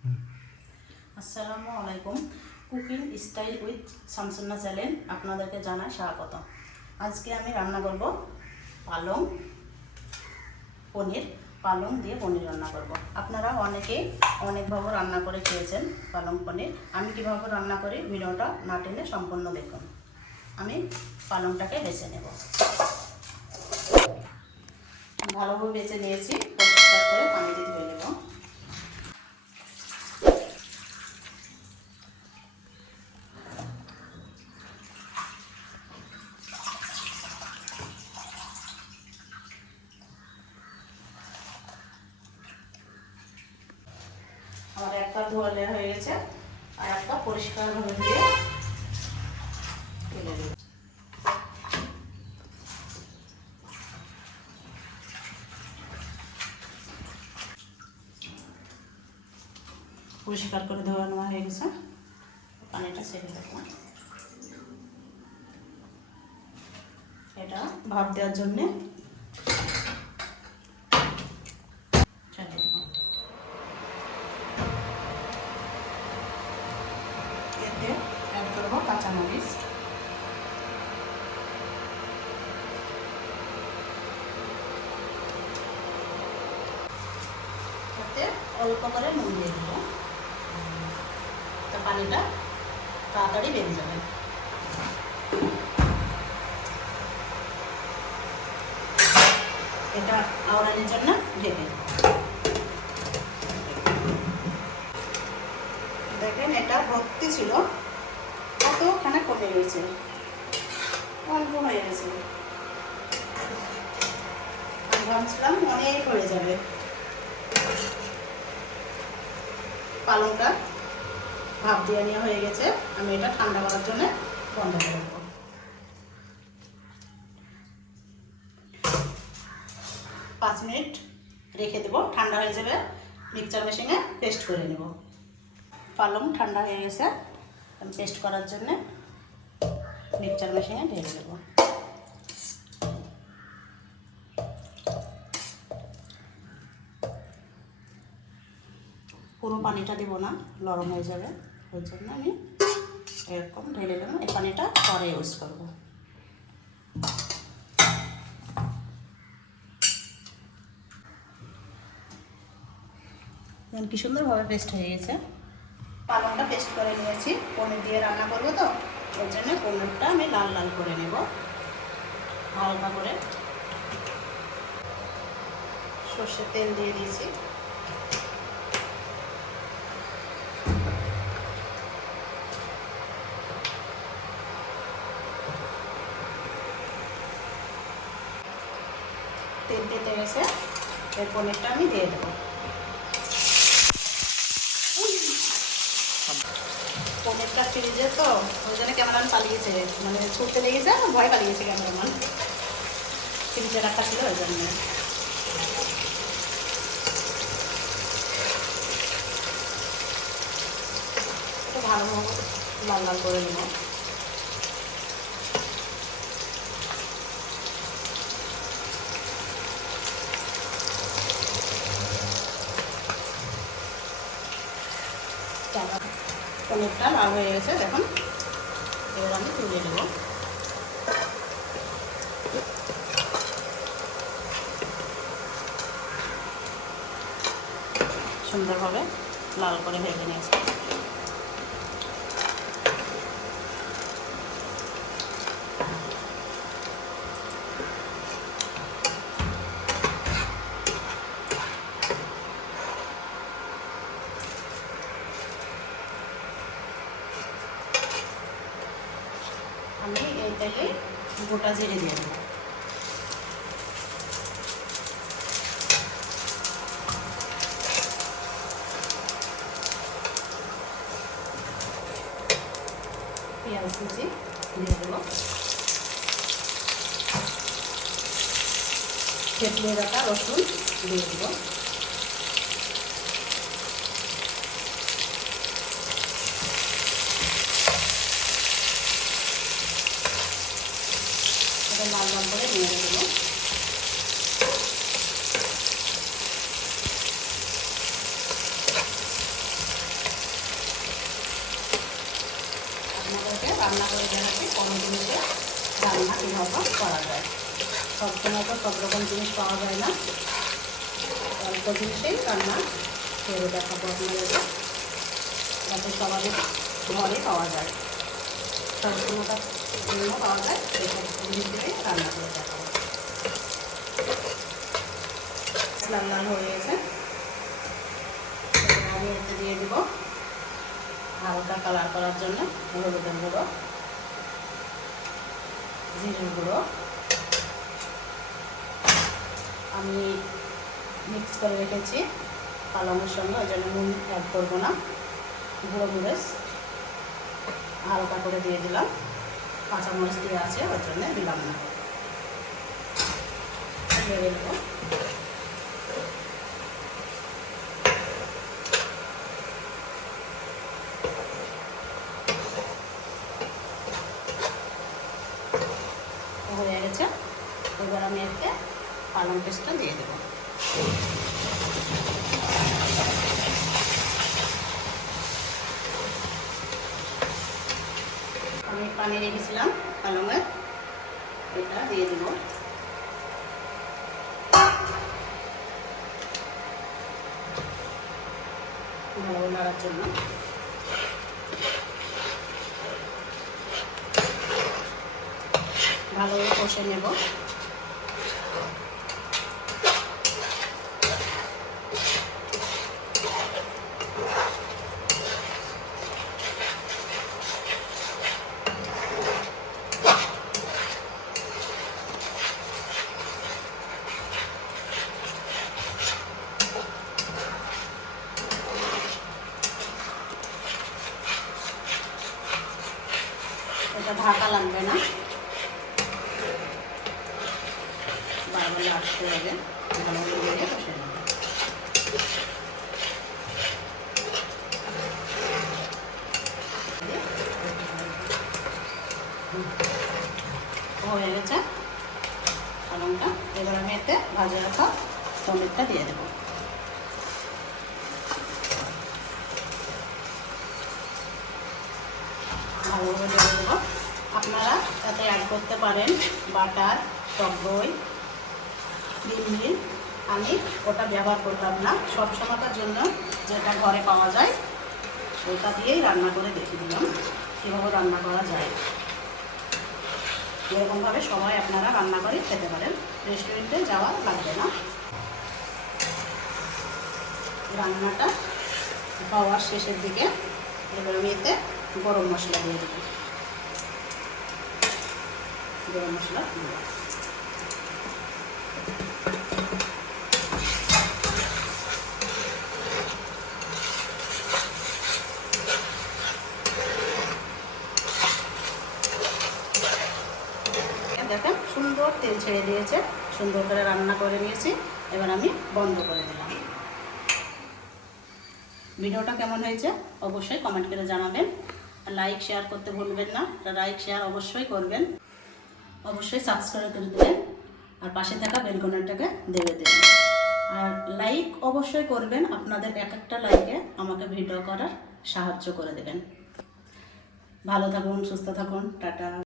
আসসালামু আলাইকুম। Cooking style with শামসুন্না channel আপনাদেরকে জানাই স্বাগত। আজকে আমি রান্না করব পালং পনির। পালং দিয়ে পনির রান্না করব। আপনারা অনেকেই অনেকভাবে রান্না করে খেয়েছেন পালং পনির। আমি কীভাবে রান্না করি ভিডিওটা না টেনে সম্পূর্ণ দেখুন। আমি পালংটাকে বেছে নেব, ভালোভাবে বেছে নিয়েছি। পরিষ্কার করে পানি দিয়ে ধুয়ে নেব। আমার একটা ধোয়া দেওয়া হয়ে গেছে, আর একটা পরিষ্কারভাবে ধুয়ে ফেলে দেব। পরিষ্কার করে ধোয়া নেওয়া হয়ে গেছে, পানিটা ছেড়ে দেবো। এটা ভাপ দেওয়ার জন্যে ছেড়ে দেব। এতে অ্যাড করবো কাঁচামরিচ, এতে অল্প করে নুন দিয়ে দেবো, তো পানিটা তাড়াতাড়ি বেরিয়ে যাবে। এটা আওড়ানোর জন্য ঢেকে দেবো। দেখেন এটা ভর্তি ছিল, কতখানে কমে গেছে, অল্প হয়ে গেছে। আমি ভাবছিলাম অনেক হয়ে যাবে। পালংটা ভাপ দিয়ে নেওয়া হয়ে গেছে, আমি এটা ঠান্ডা করার জন্য বন্ধ করে দেবো। 5 মিনিট রেখে দেবো, ঠান্ডা হয়ে যাবে। মিক্সচার মেশিনে পেস্ট করে নেব। পালং ঠান্ডা হয়ে গেছে, আমি পেস্ট করার জন্য মিক্সচার মেশিনে ঢেলে দেবো। পুরো পানিটা দেবো না, নরম হয়ে যাবে, ওই জন্য আমি এরকম ঢেলে দেবো। এই পানিটা পরে ইউজ করবো। কি সুন্দরভাবে পেস্ট হয়ে গেছে। পালংটা পেস্ট করে নিয়েছি, পনির দিয়ে রান্না করবো তো ওই জন্য পনিরটা আমি লাল লাল করে নেব হালকা করে। সর্ষের তেল দিয়ে দিয়েছি, তেল দিতে গেছে, এর পনিরটা আমি দিয়ে দেবো। পনিরটা ফ্রিজে তো ওই জন্য ক্যামেরাম্যান পালিয়েছে, মানে ছুটতে লেগেছে, ভয় পালিয়েছে ক্যামেরাম্যান। ফ্রিজে রাখা ছিল ওই জন্য। একটু ভালোভাবে লাল লাল করে নেব। পনিরটা লাল হয়ে গেছে দেখুন, এবার আমি তুলে নেব। সুন্দরভাবে লাল করে ভেজে নিয়েছি। আমি এই তেলে গোটা জিরে দিয়ে দেবো। পেঁয়াজ কুচি দিয়ে দেবো, থেতলে রাখা রসুন দিয়ে দেবো, লাল লাল করে নিয়ে দেবো। রান্না করে দেখাচ্ছি কোনো জিনিসের রান্না কীভাবে করা যায়। সবসময় তো সব রকম জিনিস পাওয়া যায় না, অল্প জিনিসেই রান্না করে দেখাবো আপনাদেরকে, যাতে সবারই ঘরে পাওয়া যায়, সবসময়টা জন্য পাওয়া যায় সেই সব জিনিস দিয়েই রান্না করে দেখাবো। লাল লাল হয়ে গেছে, আমি এতে দিয়ে দেবো হালকা কালার করার জন্য হলুদের গুঁড়ো, জিরের গুঁড়ো। আমি মিক্স করে রেখেছি পালংয়ের সঙ্গে, ওই জন্য নুন অ্যাড করবো না। গুঁড়ো মরিচ হালকা করে দিয়ে দিলাম, কাঁচামরিচ দিয়ে আছে ওই জন্য দিলাম না। দিয়ে দেবো হয়ে গেছে। এবার আমি এতে পালং পেস্টটা দিয়ে দেবো। আমি পানি রেখেছিলাম পালংয়ের, এটা দিয়ে দেবো। ভালো নাড়ার জন্য ভালোভাবে কষে নেব। এটা ঢাকা লাগবে না, বারবার আসতে হবে, ভালো করে বসে নেব। হয়ে গেছে পালংটা। এবার আমি এতে ভাজা রাখা টমেটোটা দিয়ে দেবো। ভালোভাবে দিয়ে দেবো। আপনারা এতে অ্যাড করতে পারেন বাটার, টক দই, ক্রিম মিল্ক। আমি ওটা ব্যবহার করলাম না, সবসময়টার জন্য যেটা ঘরে পাওয়া যায় ওটা দিয়েই রান্না করে দেখিয়ে দিলাম কীভাবে রান্না করা যায়। এরকমভাবে সবাই আপনারা রান্না করে খেতে পারেন, রেস্টুরেন্টে যাওয়া লাগবে না। রান্নাটা খাওয়ার শেষের দিকে এবার আমি এতে গরম মশলা দিয়ে দেবো। গরম মশলা দিলাম। দেখেন সুন্দর তেল ছেড়ে দিয়েছে, সুন্দর করে রান্না করে নিয়েছি। এবার আমি বন্ধ করে দিলাম। ভিডিওটা কেমন হয়েছে অবশ্যই কমেন্ট করে জানাবেন। লাইক শেয়ার করতে ভুলবেন না, লাইক শেয়ার অবশ্যই করবেন, অবশ্যই সাবস্ক্রাইব করে দেবেন, আর পাশে থাকা বেলকনটাকে দেবে দেবেন। আর লাইক অবশ্যই করবেন, আপনাদের এক একটা লাইকে আমাকে ভিডিও করার সাহায্য করে দেবেন। ভালো থাকুন, সুস্থ থাকুন, টাটা।